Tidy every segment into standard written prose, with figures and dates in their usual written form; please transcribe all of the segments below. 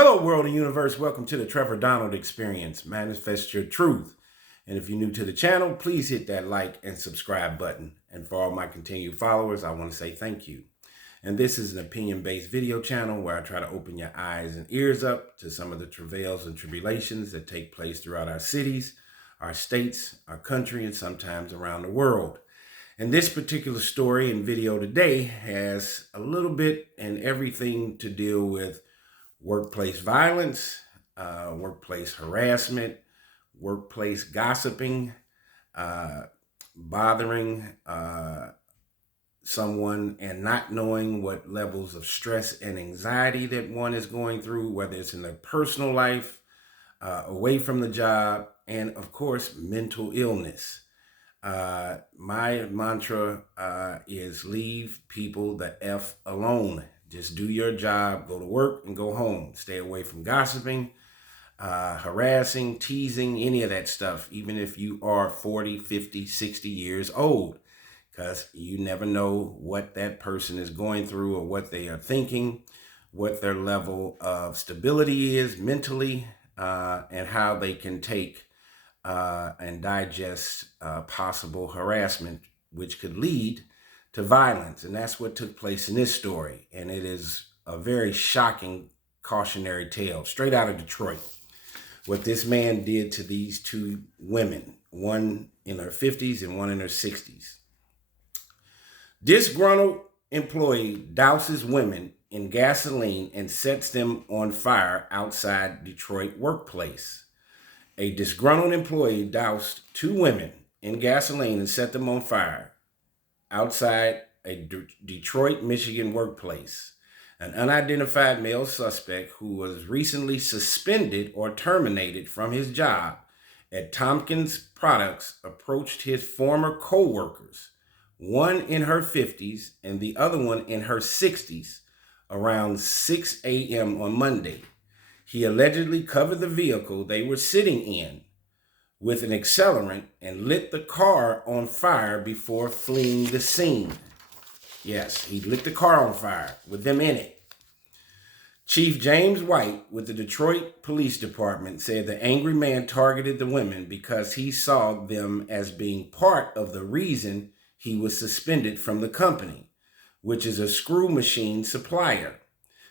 Hello, world and universe. Welcome to the Trevor Donald Experience. Manifest your truth. And if you're new to the channel, please hit that like and subscribe button. And for all my continued followers, I want to say thank you. And this is an opinion-based video channel where I try to open your eyes and ears up to some of the travails and tribulations that take place throughout our cities, our states, our country, and sometimes around the world. And this particular story and video today has a little bit and everything to deal with workplace violence, workplace harassment, workplace gossiping, bothering someone and not knowing what levels of stress and anxiety that one is going through, whether it's in their personal life, away from the job, and of course, mental illness. My mantra is leave people the F alone. Just do your job, go to work, and go home. Stay away from gossiping, harassing, teasing, any of that stuff, even if you are 40, 50, 60 years old, because you never know what that person is going through or what they are thinking, what their level of stability is mentally, and how they can take and digest possible harassment, which could lead to violence. And that's what took place in this story. And it is a very shocking cautionary tale straight out of Detroit. What this man did to these two women, one in her 50s and one in her 60s. Disgruntled employee douses women in gasoline and sets them on fire outside Detroit workplace. A disgruntled employee doused two women in gasoline and set them on fire outside a Detroit, Michigan workplace. An unidentified male suspect who was recently suspended or terminated from his job at Tompkins Products approached his former co-workers, one in her 50s and the other one in her 60s, around 6 a.m. on Monday. He allegedly covered the vehicle they were sitting in with an accelerant and lit the car on fire before fleeing the scene. Yes, he lit the car on fire with them in it. Chief James White with the Detroit Police Department said the angry man targeted the women because he saw them as being part of the reason he was suspended from the company, which is a screw machine supplier.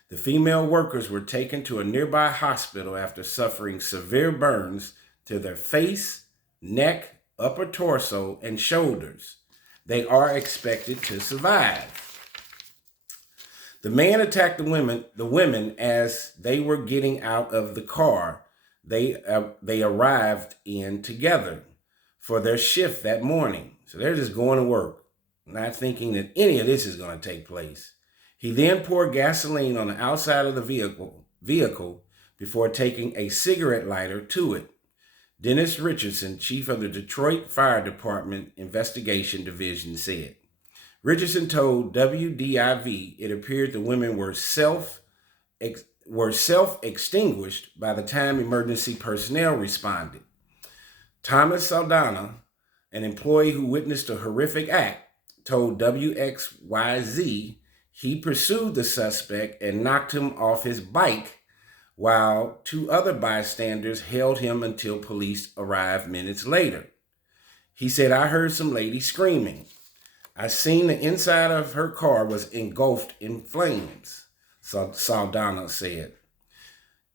The female workers were taken to a nearby hospital after suffering severe burns to their face, neck, upper torso, and shoulders. They are expected to survive. The man attacked the women as they were getting out of the car they arrived in together for their shift that morning. So they're just going to work, not thinking that any of this is going to take place. He then poured gasoline on the outside of the vehicle before taking a cigarette lighter to it. Dennis Richardson, chief of the Detroit Fire Department Investigation Division, said. Richardson told WDIV it appeared the women were self-extinguished by the time emergency personnel responded. Thomas Saldana, an employee who witnessed a horrific act, told WXYZ he pursued the suspect and knocked him off his bike while two other bystanders held him until police arrived minutes later. He said, I heard some lady screaming. I seen the inside of her car was engulfed in flames, Saldana said.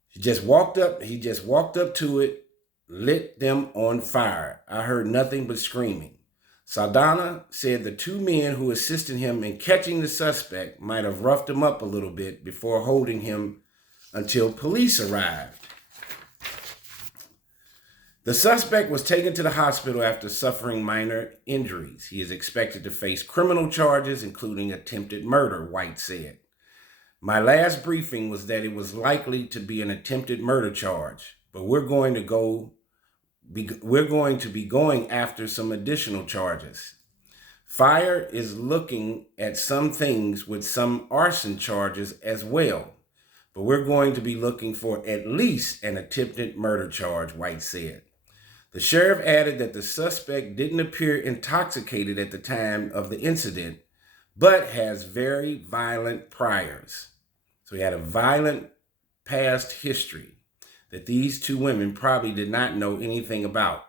He just walked up to it, lit them on fire. I heard nothing but screaming. Saldana said the two men who assisted him in catching the suspect might have roughed him up a little bit before holding him until police arrived. The suspect was taken to the hospital after suffering minor injuries. He is expected to face criminal charges, including attempted murder, White said. My last briefing was that it was likely to be an attempted murder charge, but we're going to be going after some additional charges. Fire is looking at some things with some arson charges as well, but we're going to be looking for at least an attempted murder charge, White said. The sheriff added that the suspect didn't appear intoxicated at the time of the incident, but has very violent priors. So he had a violent past history that these two women probably did not know anything about.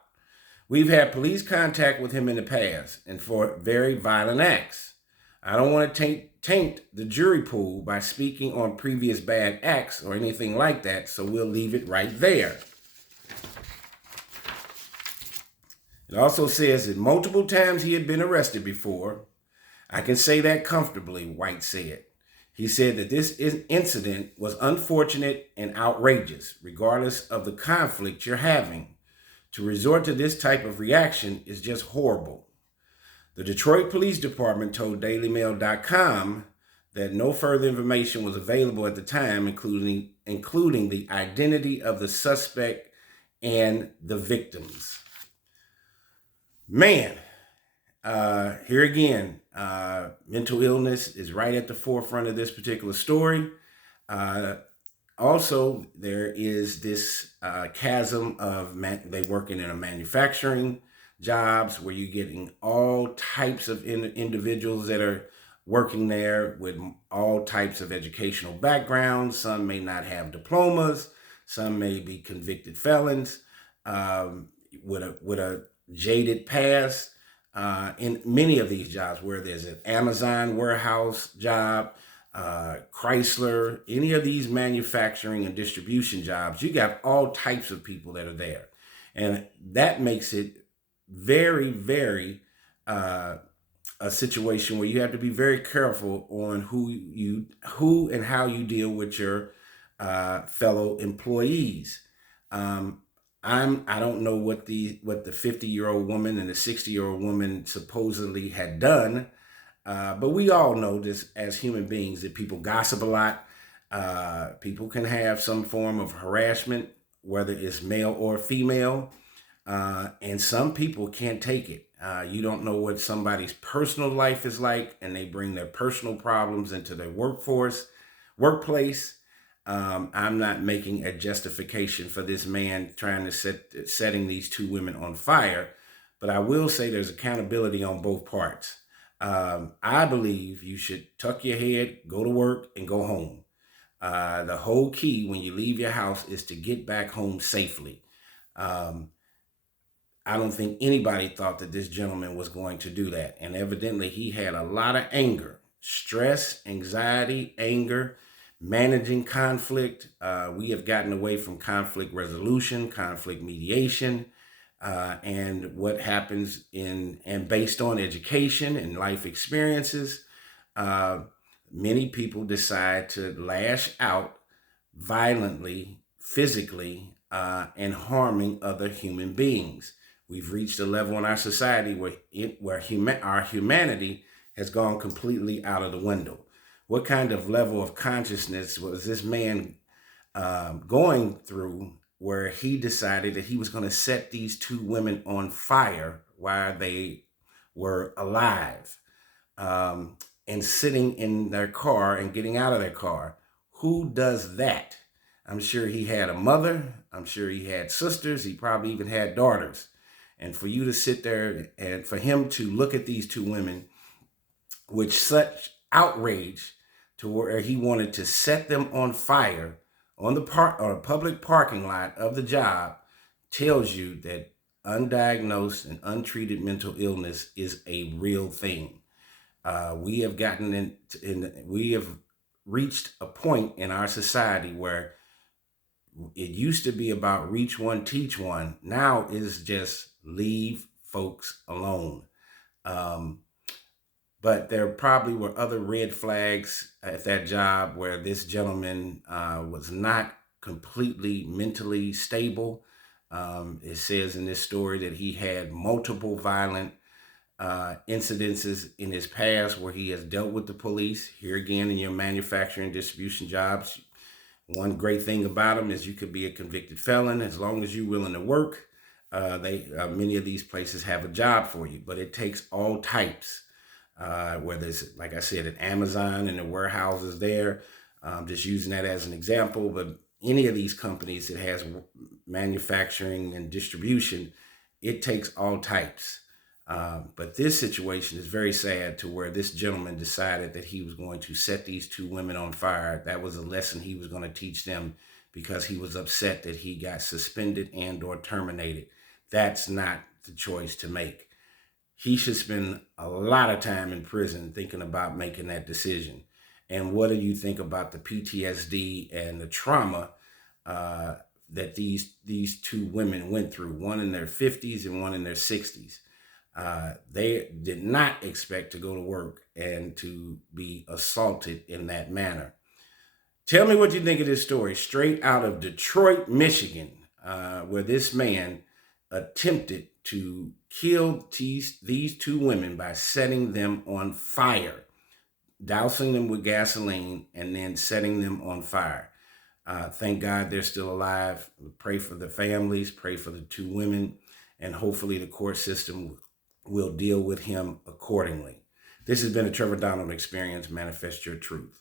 We've had police contact with him in the past and for very violent acts. I don't want to taint the jury pool by speaking on previous bad acts or anything like that, so we'll leave it right there. It also says that multiple times he had been arrested before. I can say that comfortably, White said. He said that this incident was unfortunate and outrageous, regardless of the conflict you're having. To resort to this type of reaction is just horrible. The Detroit Police Department told DailyMail.com that no further information was available at the time, including the identity of the suspect and the victims. Man, here again, mental illness is right at the forefront of this particular story. Also, there is this chasm of they working in a manufacturing jobs where you're getting all types of individuals that are working there with all types of educational backgrounds. Some may not have diplomas. Some may be convicted felons with a jaded past. In many of these jobs, where there's an Amazon warehouse job, Chrysler, any of these manufacturing and distribution jobs, you got all types of people that are there. And that makes it very, very a situation where you have to be very careful on who and how you deal with your fellow employees. I don't know what the 50-year-old woman and the 60-year-old woman supposedly had done, but we all know this as human beings that people gossip a lot. People can have some form of harassment, whether it's male or female, and some people can't take it. You don't know what somebody's personal life is like, and they bring their personal problems into their workplace. I'm not making a justification for this man trying to setting these two women on fire, but I will say there's accountability on both parts. I believe you should tuck your head, go to work, and go home. The whole key when you leave your house is to get back home safely. I don't think anybody thought that this gentleman was going to do that, and evidently he had a lot of anger, stress, anxiety, anger, managing conflict. We have gotten away from conflict resolution, conflict mediation, and what happens and based on education and life experiences, many people decide to lash out violently, physically, and harming other human beings. We've reached a level in our society where our humanity has gone completely out of the window. What kind of level of consciousness was this man going through where he decided that he was going to set these two women on fire while they were alive, and sitting in their car and getting out of their car? Who does that? I'm sure he had a mother. I'm sure he had sisters. He probably even had daughters. And for you to sit there and for him to look at these two women with such outrage to where he wanted to set them on fire on a public parking lot of the job tells you that undiagnosed and untreated mental illness is a real thing. We have we have reached a point in our society where it used to be about reach one, teach one. Now it's just leave folks alone. But there probably were other red flags at that job where this gentleman was not completely mentally stable. It says in this story that he had multiple violent incidences in his past where he has dealt with the police. Here again, in your manufacturing distribution jobs, one great thing about them is you could be a convicted felon as long as you're willing to work. Many of these places have a job for you, but it takes all types. Whether it's, like I said, at Amazon and the warehouses there, just using that as an example, but any of these companies that has manufacturing and distribution, it takes all types. But this situation is very sad to where this gentleman decided that he was going to set these two women on fire. That was a lesson he was going to teach them because he was upset that he got suspended and or terminated. That's not the choice to make. He should spend a lot of time in prison thinking about making that decision. And what do you think about the PTSD and the trauma that these two women went through, one in their 50s and one in their 60s? They did not expect to go to work and to be assaulted in that manner. Tell me what you think of this story, straight out of Detroit, Michigan, where this man attempted to kill these two women by setting them on fire, dousing them with gasoline, and then setting them on fire. Thank God they're still alive. Pray for the families, pray for the two women, and hopefully the court system will deal with him accordingly. This has been a Trevor Donald Experience. Manifest your truth.